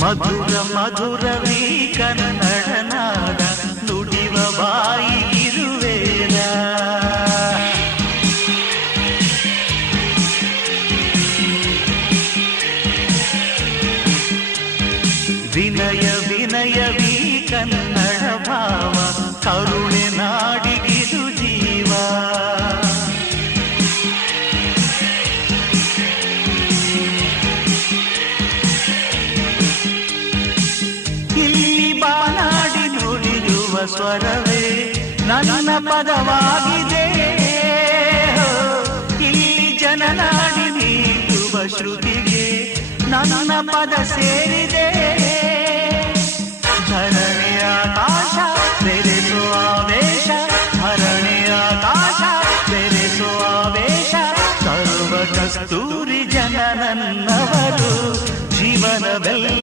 ಮಧುರ ಮಧುರವೀ ಕನ್ನಡ ನಾಡ ನುಡಿವ ಬಾಯಿಗಿರುವೇನ ವಿನಯ ವಿನಯವೀ ಕನ್ನಡ ಸ್ವರವೇ ನನ್ನ ಪದವಾಗಿದೆ. ಇಲ್ಲಿ ಜನನಾಡಿ ನೀಡುವ ಶ್ರುತಿಗೆ ನನ್ನ ಪದ ಸೇರಿದೆ. ಧರಣಿಯ ಆಕಾಶ, ಬೆರೆಸು ಆವೇಶ. ಧರಣಿಯ ಆಕಾಶ, ಬೆರೆಸು ಆವೇಶ. ಸರ್ವ ಕಸ್ತೂರಿ ಜನನನ್ನವರು, ಜೀವನವೆಲ್ಲ